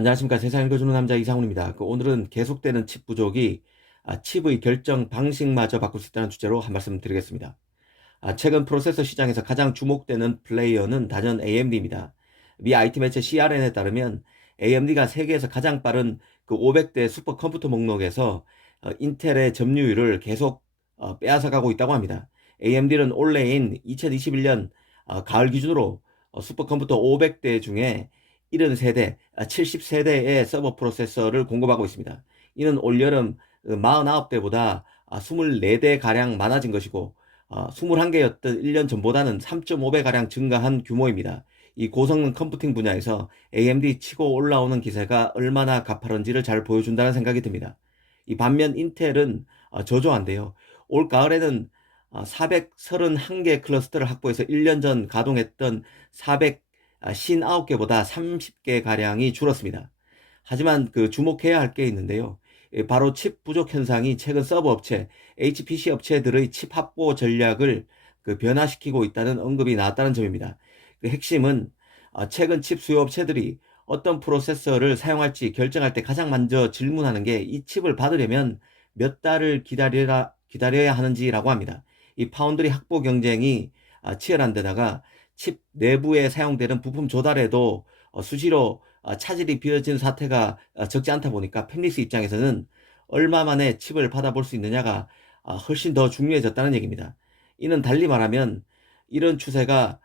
안녕하십니까 세상 읽어주는 남자 이상훈입니다. 그 오늘은 계속되는 칩 부족이 아, 칩의 결정 방식마저 바꿀 수 있다는 주제로 한 말씀 드리겠습니다. 아, 최근 프로세서 시장에서 가장 주목되는 플레이어는 단연 AMD입니다. 미 IT 매체 CRN에 따르면 AMD가 세계에서 가장 빠른 그 500대 슈퍼컴퓨터 목록에서 어, 인텔의 점유율을 계속 어, 빼앗아가고 있다고 합니다. AMD는 올해인 2021년 어, 가을 기준으로 어, 슈퍼컴퓨터 500대 중에 70세대, 70세대의 서버 프로세서를 공급하고 있습니다. 이는 올여름 49대보다 24대 가량 많아진 것이고 21개였던 1년 전보다는 3.5배 가량 증가한 규모입니다. 이 고성능 컴퓨팅 분야에서 AMD 치고 올라오는 기세가 얼마나 가파른지를 잘 보여준다는 생각이 듭니다. 이 반면 인텔은 어, 저조한데요. 올 가을에는 431개 클러스터를 확보해서 1년 전 가동했던 400 59개보다 30개 가량이 줄었습니다. 하지만 그 주목해야 할 게 있는데요. 예, 바로 칩 부족 현상이 최근 서버 업체, HPC 업체들의 칩 확보 전략을 그 변화시키고 있다는 언급이 나왔다는 점입니다. 그 핵심은 어, 최근 칩 수요 업체들이 어떤 프로세서를 사용할지 결정할 때 가장 먼저 질문하는 게 이 칩을 받으려면 몇 달을 기다려야, 기다려야 하는지라고 합니다. 이 파운드리 확보 경쟁이 아, 치열한 데다가 칩 내부에 사용되는 부품 조달에도 어, 수시로 어, 차질이 빚어진 사태가 어, 적지 않다 보니까 펜리스 입장에서는 얼마 만에 칩을 받아볼 수 있느냐가 훨씬 더 중요해졌다는 얘기입니다. 이는 달리 말하면 이런 추세가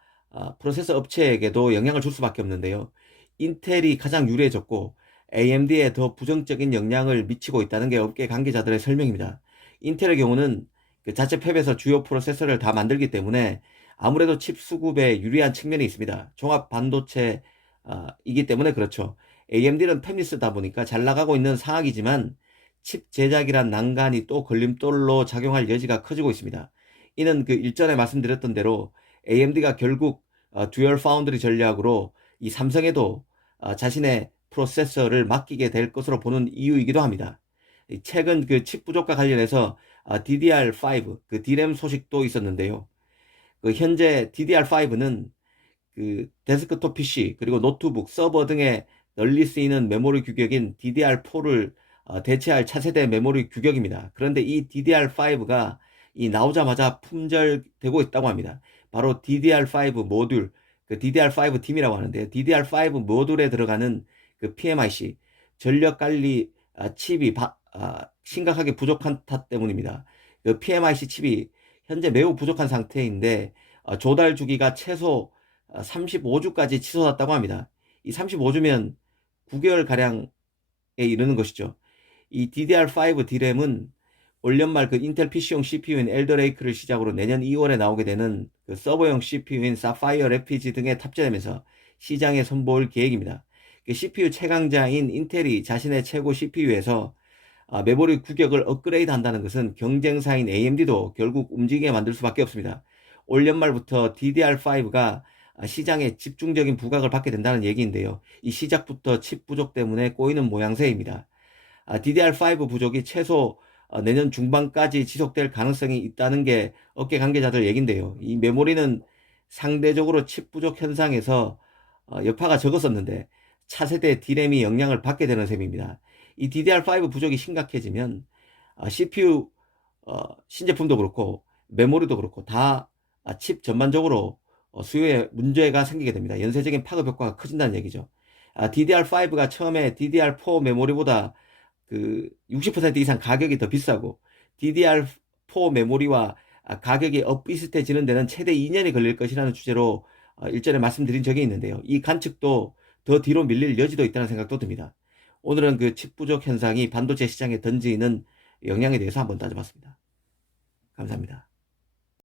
프로세서 업체에게도 영향을 줄 수밖에 없는데요. 인텔이 가장 유리해졌고 AMD에 더 부정적인 영향을 미치고 있다는 게 업계 관계자들의 설명입니다. 인텔의 경우는 그 자체 팹에서 주요 프로세서를 다 만들기 때문에 아무래도 칩 수급에 유리한 측면이 있습니다. 종합 반도체이기 어, 때문에 그렇죠. AMD는 팹리스다 보니까 잘 나가고 있는 상황이지만 칩 제작이란 난간이 또 걸림돌로 작용할 여지가 커지고 있습니다. 이는 그 일전에 말씀드렸던 대로 AMD가 결국 어, 듀얼 파운드리 전략으로 이 삼성에도 어, 자신의 프로세서를 맡기게 될 것으로 보는 이유이기도 합니다. 최근 그 칩 부족과 관련해서 DDR5 그 D램 소식도 있었는데요. 그 현재 DDR5는 그 데스크톱 PC 그리고 노트북 서버 등에 널리 쓰이는 메모리 규격인 DDR4를 어, 대체할 차세대 메모리 규격입니다. 그런데 이 DDR5가 이 나오자마자 품절되고 있다고 합니다. 바로 DDR5 모듈, 그 DDR5 팀이라고 하는데 DDR5 모듈에 들어가는 그 PMIC 전력 관리 아, 칩이 바, 아, 심각하게 부족한 탓 때문입니다. 그 PMIC 칩이 현재 매우 부족한 상태인데 어, 조달 주기가 최소 35주까지 어, 치솟았다고 합니다. 이 35주면 9개월 가량에 이르는 것이죠. 이 DDR5 D램은 올 연말 그 인텔 PC용 CPU인 엘더레이크를 시작으로 내년 2월에 나오게 되는 그 서버용 CPU인 사파이어 레피지 등에 탑재되면서 시장에 선보일 계획입니다. 그 CPU 최강자인 인텔이 자신의 최고 CPU에서 아, 메모리 규격을 업그레이드 한다는 것은 경쟁사인 AMD도 결국 움직이게 만들 수밖에 없습니다. 올 연말부터 DDR5가 시장에 집중적인 부각을 받게 된다는 얘기인데요. 이 시작부터 칩 부족 때문에 꼬이는 모양새입니다. 아, DDR5 부족이 최소 어, 내년 중반까지 지속될 가능성이 있다는 게 업계 관계자들 얘기인데요. 이 메모리는 상대적으로 칩 부족 현상에서 어, 여파가 적었었는데 차세대 D램이 영향을 받게 되는 셈입니다. 이 DDR5 부족이 심각해지면 CPU 어, 어, 신제품도 그렇고 메모리도 그렇고 다 칩 전반적으로 어, 수요에 문제가 생기게 됩니다. 연쇄적인 파급 효과가 커진다는 얘기죠. DDR5가 처음에 DDR4 메모리보다 그 60% 이상 가격이 더 비싸고 DDR4 메모리와 가격이 엇비슷해지는 데는 최대 2년이 걸릴 것이라는 주제로 일전에 말씀드린 적이 있는데요. 이 관측도 더 뒤로 밀릴 여지도 있다는 생각도 듭니다. 오늘은 그 칩 부족 현상이 반도체 시장에 던지는 영향에 대해서 한번 따져봤습니다. 감사합니다.